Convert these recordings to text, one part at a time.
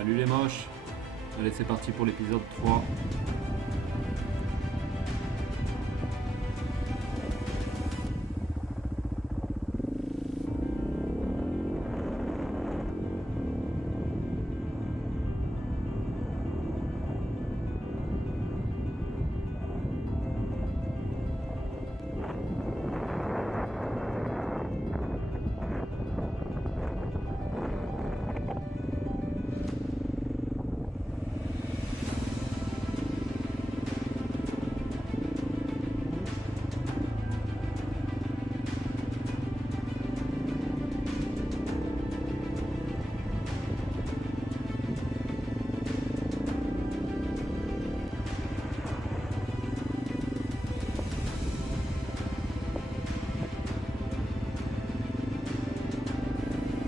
Salut les moches. Allez, c'est parti pour l'épisode 3.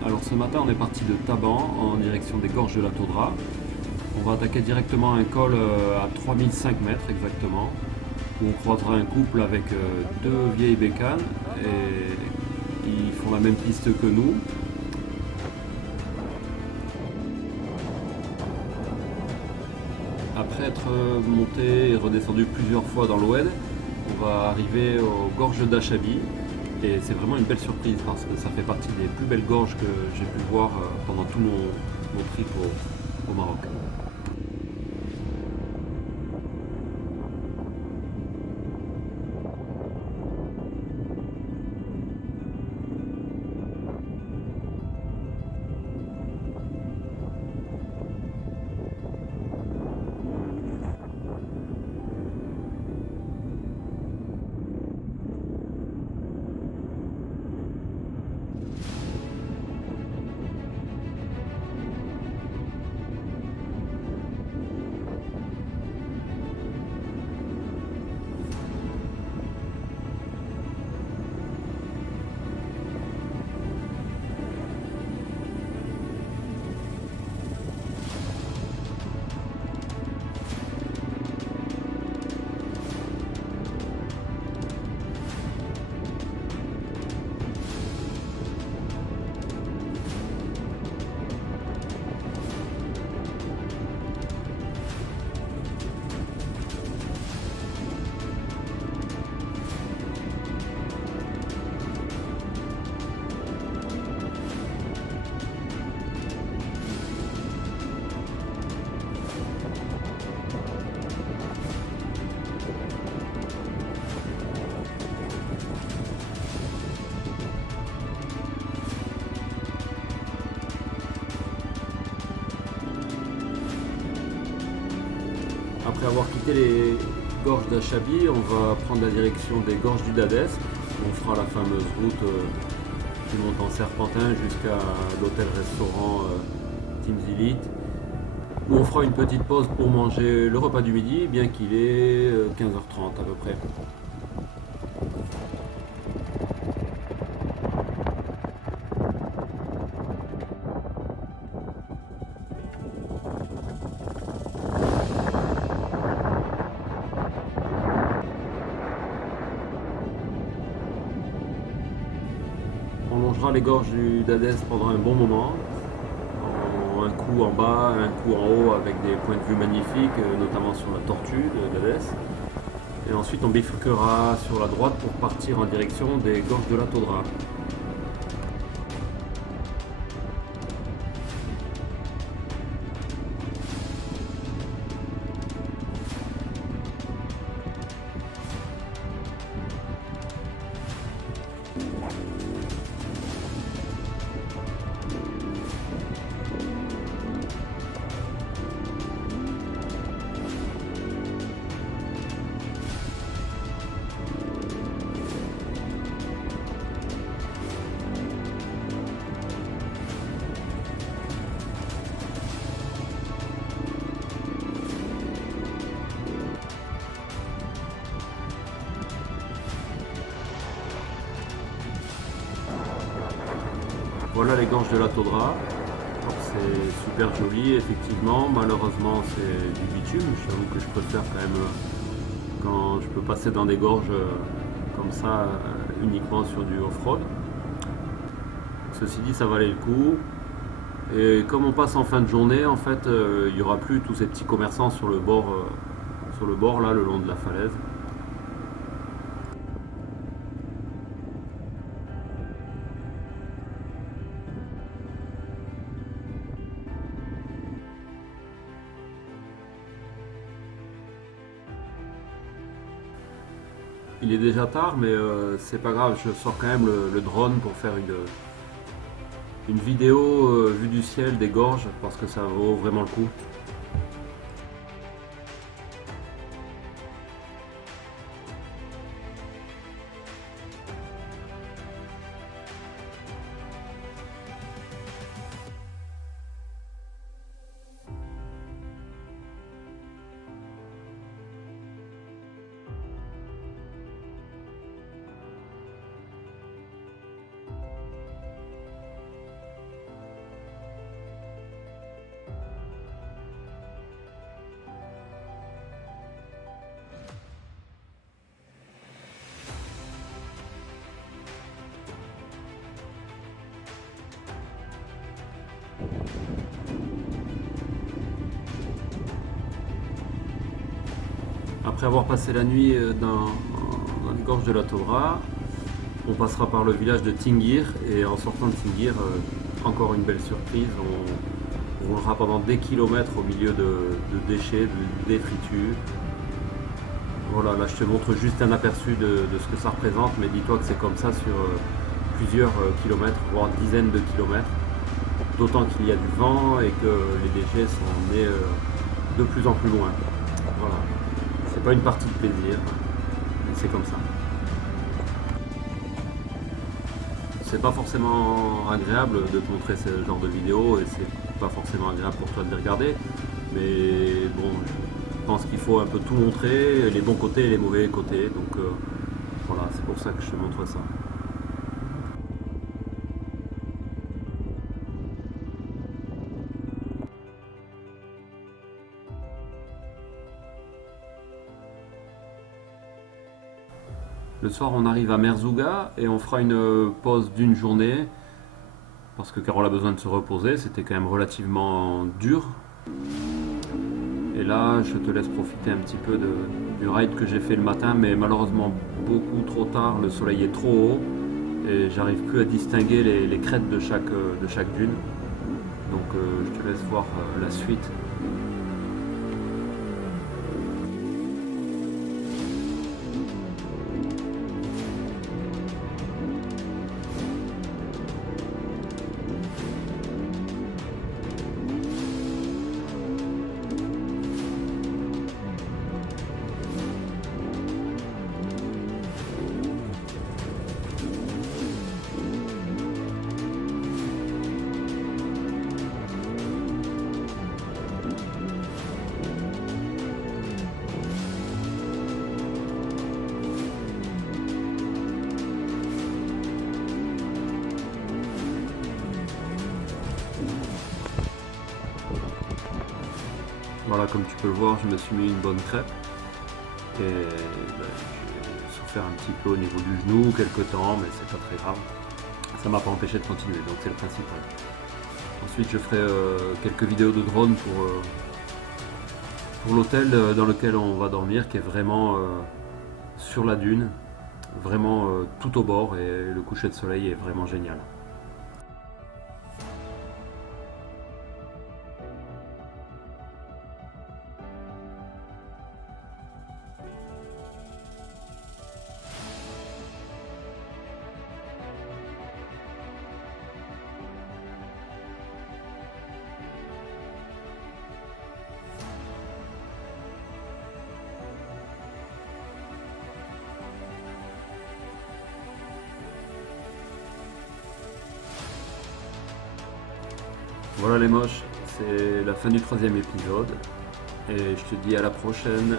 Alors ce matin on est parti de Taban en direction des gorges de la Taudra. On va attaquer directement un col à 3005 mètres exactement, où on croisera un couple avec deux vieilles bécanes et ils font la même piste que nous. Après être monté et redescendu plusieurs fois dans l'Oued, on va arriver aux gorges d'Achabi. Et c'est vraiment une belle surprise parce que ça fait partie des plus belles gorges que j'ai pu voir pendant tout mon trip au Maroc. Après avoir quitté les gorges d'Achabi, on va prendre la direction des gorges du Dadès. On fera la fameuse route qui monte en serpentin jusqu'à l'hôtel-restaurant Timzilit, où on fera une petite pause pour manger le repas du midi, bien qu'il est 15h30 à peu près. On longera les gorges du Dadès pendant un bon moment, un coup en bas, un coup en haut avec des points de vue magnifiques, notamment sur la tortue de Dadès. Et ensuite on bifurquera sur la droite pour partir en direction des gorges de la Taudra. Voilà les gorges de la Taudra. C'est super joli, effectivement. Malheureusement, c'est du bitume. J'avoue que je préfère quand même quand je peux passer dans des gorges comme ça, uniquement sur du off-road. Ceci dit, ça valait le coup. Et comme on passe en fin de journée, en fait, il n'y aura plus tous ces petits commerçants sur le bord là, le long de la falaise. Il est déjà tard, mais c'est pas grave, je sors quand même le drone pour faire une vidéo vue du ciel des gorges parce que ça vaut vraiment le coup. Après avoir passé la nuit dans les gorges de la Tobra, on passera par le village de Tingir et en sortant de Tingir, encore une belle surprise, on roulera pendant des kilomètres au milieu de déchets, de détritus. Voilà, là je te montre juste un aperçu de ce que ça représente, mais dis-toi que c'est comme ça sur plusieurs kilomètres, voire dizaines de kilomètres. D'autant qu'il y a du vent et que les déchets sont nés de plus en plus loin. Voilà. C'est pas une partie de plaisir, mais c'est comme ça. C'est pas forcément agréable de te montrer ce genre de vidéos et c'est pas forcément agréable pour toi de les regarder, mais bon, je pense qu'il faut un peu tout montrer, les bons côtés et les mauvais côtés, donc voilà, c'est pour ça que je te montre ça. Le soir, on arrive à Merzouga et on fera une pause d'une journée parce que Carole a besoin de se reposer. C'était quand même relativement dur. Et là, je te laisse profiter un petit peu du ride que j'ai fait le matin, mais malheureusement beaucoup trop tard. Le soleil est trop haut et j'arrive plus à distinguer les crêtes de chaque dune. Donc, je te laisse voir la suite. Voilà, comme tu peux le voir, je me suis mis une bonne crêpe et j'ai souffert un petit peu au niveau du genou quelques temps, mais c'est pas très grave. Ça m'a pas empêché de continuer, donc c'est le principal. Ensuite, je ferai quelques vidéos de drone pour l'hôtel dans lequel on va dormir, qui est vraiment sur la dune, vraiment tout au bord, et le coucher de soleil est vraiment génial. Voilà les moches, c'est la fin du troisième épisode et je te dis à la prochaine.